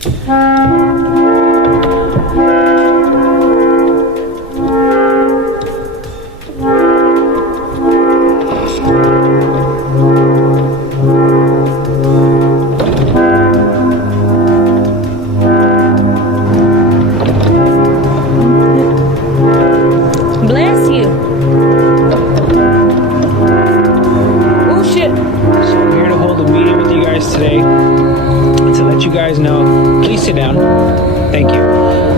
Bless you. Oh shit. So I'm here to hold a meeting with you guys today to let you guys know. Please sit down. Thank you.